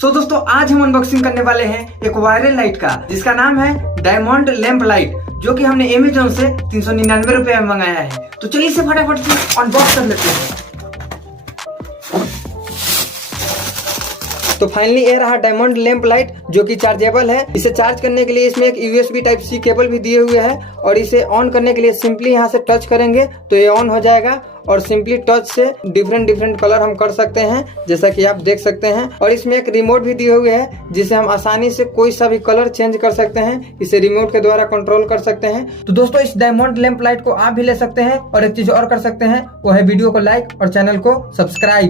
सो दोस्तों आज हम अनबॉक्सिंग करने वाले हैं एक वायरल लाइट का, जिसका नाम है डायमंड लैंप लाइट, जो कि हमने अमेजोन से 399 रुपए में मंगाया है। तो चलिए इसे फटाफट से अनबॉक्स कर लेते हैं। तो फाइनली ये रहा डायमंड लैंप लाइट, जो कि चार्जेबल है। इसे चार्ज करने के लिए इसमें एक USB टाइप C केबल भी दिए हुए है, और इसे ऑन करने के लिए सिंपली यहाँ से टच करेंगे तो ये ऑन हो जाएगा। और सिंपली टच से डिफरेंट कलर हम कर सकते हैं, जैसा कि आप देख सकते हैं। और इसमें एक रिमोट भी दिए हुए है, जिसे हम आसानी से कोई सा भी कलर चेंज कर सकते हैं। इसे रिमोट के द्वारा कंट्रोल कर सकते हैं। तो दोस्तों इस डायमंड लैंप लाइट को आप भी ले सकते हैं। और एक चीज और कर सकते हैं, वो है वीडियो को लाइक और चैनल को सब्सक्राइब।